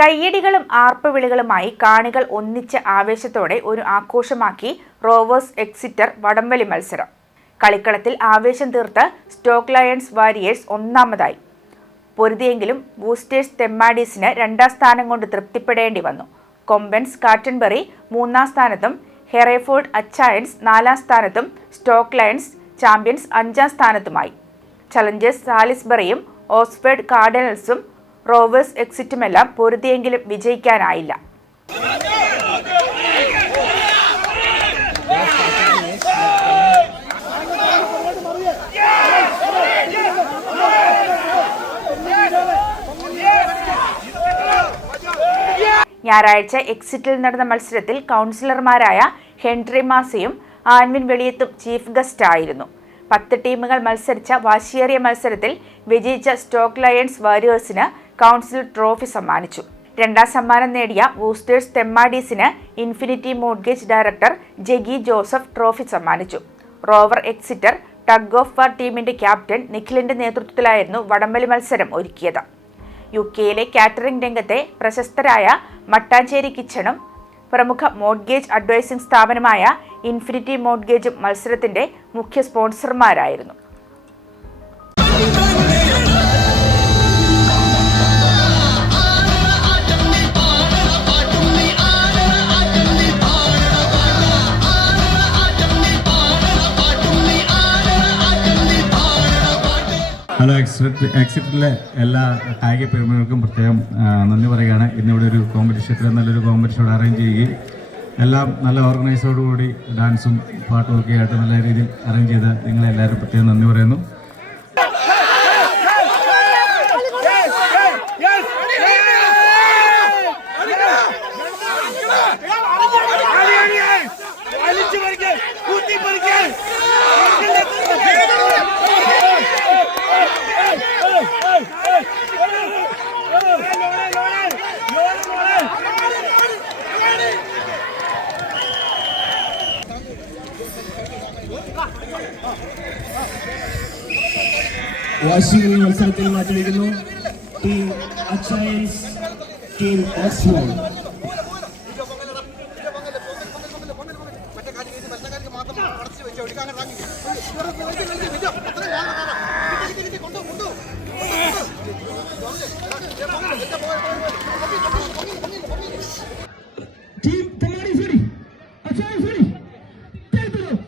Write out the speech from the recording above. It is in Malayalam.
കയ്യടികളും ആർപ്പുവിളികളുമായി കാണികൾ ഒന്നിച്ച ആവേശത്തോടെ ഒരു ആഘോഷമാക്കി റോവേഴ്സ് എക്സിറ്റർ വടംവലി മത്സരം. കളിക്കളത്തിൽ ആവേശം തീർത്ത് സ്റ്റോക്ക് ലയൺസ് വാരിയേഴ്സ് ഒന്നാമതായി. പൊരുതിയെങ്കിലും ബൂസ്റ്റേഴ്സ് തെമ്മാഡീസിന് രണ്ടാം സ്ഥാനം കൊണ്ട് തൃപ്തിപ്പെടേണ്ടി വന്നു. കൊമ്പൻസ് കാറ്റൻബറി മൂന്നാം സ്ഥാനത്തും ഹെറേഫോർഡ് അച്ചായൻസ് നാലാം സ്ഥാനത്തും സ്റ്റോക്ക് ലയൺസ് ചാമ്പ്യൻസ് അഞ്ചാം സ്ഥാനത്തുമായി. ചലഞ്ചേഴ്സ് സാലിസ്ബറിയും ഓക്സ്ഫോർഡ് കാർഡിനൽസും റോവേഴ്സ് എക്സിറ്റുമെല്ലാം പൊരുതിയെങ്കിലും വിജയിക്കാനായില്ല. ഞായറാഴ്ച എക്സിറ്റിൽ നടന്ന മത്സരത്തിൽ കൗൺസിലർമാരായ ഹെൻറി മാസിയും ആൻവിൻ വെളിയത്തും ചീഫ് ഗസ്റ്റ് ആയിരുന്നു. 10 ടീമുകൾ മത്സരിച്ച വാശിയേറിയ മത്സരത്തിൽ വിജയിച്ച സ്റ്റോക്ക് ലയൺസ് വാരിയേഴ്സിന് കൗൺസിൽ ട്രോഫി സമ്മാനിച്ചു. രണ്ടാം സമ്മാനം നേടിയ ബൂസ്റ്റേഴ്സ് തെമ്മാഡീസിന് Infinity Mortgage director Jegi Joseph trophy സമ്മാനിച്ചു. Rover Exeter tug of war ടീമിന്റെ ക്യാപ്റ്റൻ നിഖിലിന്റെ നേതൃത്വത്തിലായിരുന്നു വടംവലി മത്സരം ഒരുക്കിയത്. യുകെയിലെ കാറ്ററിംഗ് രംഗത്തെ പ്രശസ്തരായ മട്ടാഞ്ചേരി കിച്ചണും പ്രമുഖ മോർഗേജ് അഡ്വൈസിംഗ് സ്ഥാപനമായ ഇൻഫിനിറ്റി മോർഗേജും മത്സരത്തിന്റെ മുഖ്യ സ്പോൺസർമാരായിരുന്നു. ഹലോ, എക്സിറ്റിലെ എല്ലാ കായിക പ്രേമികൾക്കും പ്രത്യേകം നന്ദി പറയുകയാണ്. ഇന്നിവിടെ ഒരു കോമ്പറ്റീഷൻ, നല്ലൊരു കോമ്പറ്റീഷൻ അറേഞ്ച് ചെയ്യുകയും എല്ലാം നല്ല ഓർഗനൈസോടുകൂടി ഡാൻസും പാട്ടും ഒക്കെ ആയിട്ട് നല്ല രീതിയിൽ അറേഞ്ച് ചെയ്ത് നിങ്ങളെല്ലാവരും പ്രത്യേകം നന്ദി പറയുന്നു. വാശിയുള്ള മത്സരത്തിൽ മാറ്റിവെക്കുന്നു ടീം അച്ചായൻസ്, ടീം ഓക്സ്ഫോർഡ്. ടീം തെമ്മാഡീസ് ready, അച്ചായൻസ് ready, take it up.